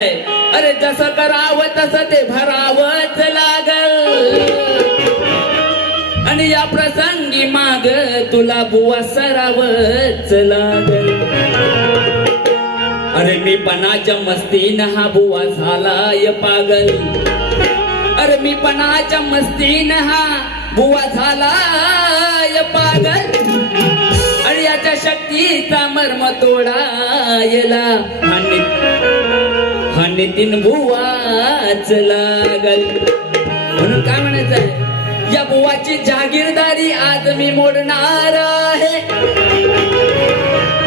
अरे जसं करावं तसं ते भरावंच लागल. आणि या प्रसंगी माग तुला बुवा सरावच लागल. अरे मी पणाच्या मस्तीनं हा बुवा झालाय पागल. अरे मी पणाच्या मस्तीनं हा बुवा झालाय पागल. आणि याच्या शक्तीचा मर्म तोडायला हा नितीन बुवाच लागल. म्हणून काय म्हणायचंय, या बुवाची जागीरदारी आज मी मोडणार आहे.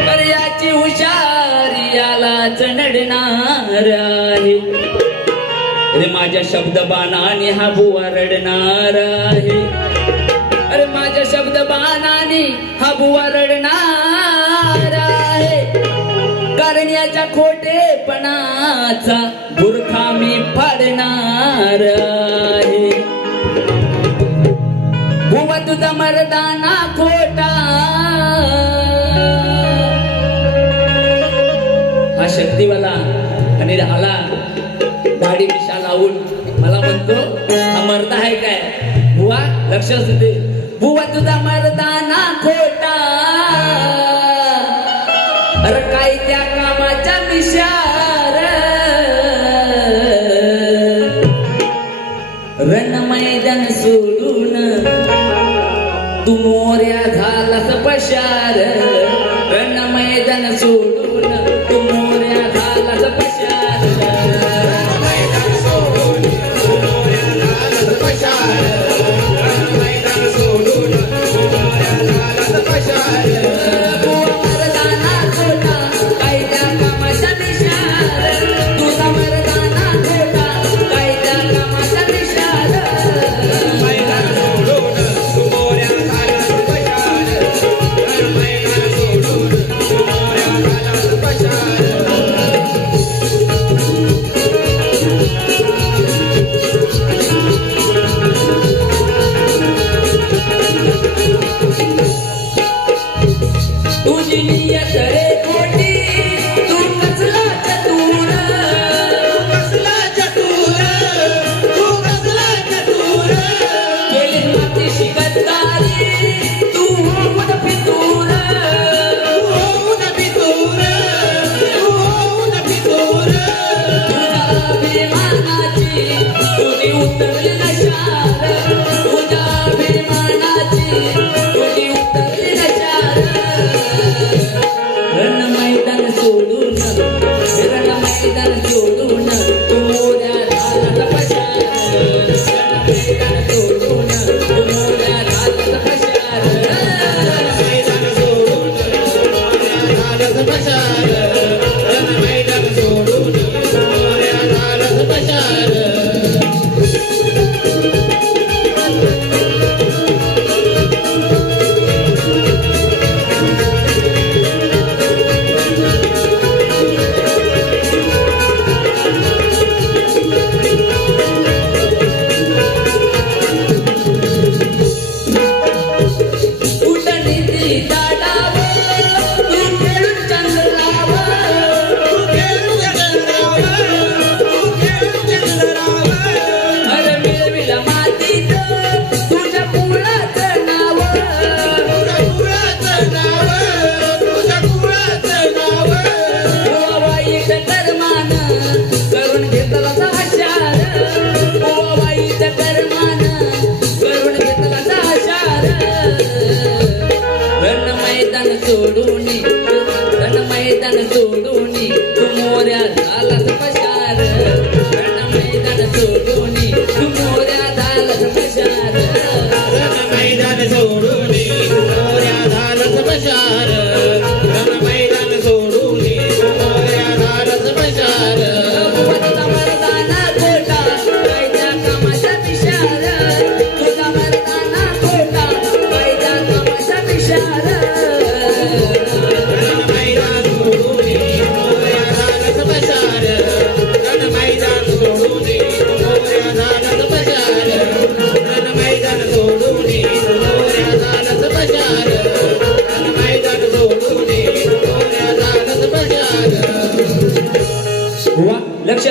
तर याची हुशारी यालाच नडणार आहे. अरे माझ्या शब्द बाणाने हा बुवा रडणार आहे. अरे माझ्या शब्द बाणाने हा बुवा रडणार आहे. कारण याच्या खोटेपणाचा बुरखा मी फाडणार आहे. बुवा तुझा मर्दाना खोटा. हा शक्तीवाला आणि आला दाढी मिशा लावून मला म्हणतो हा मर्दा आहे काय. बुवा लक्ष असू दे. बुवा तुझा मर्दाना खोटा. अरे काय त्या कामाच्या विचार. रण मैदान सोडून तू मोर्या झालास पशार. रण मैदान सोडून तू मोर्या झालास पशार. रण मैदान सोडून तू मोर्या झालास पशार. रण मैदान सोडून तू मोर्या झालास पशार.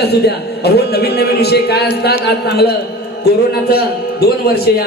असू द्या. अहो नवीन नवीन विषय काय असतात. आज चांगलं कोरोनाचं 2 वर्ष या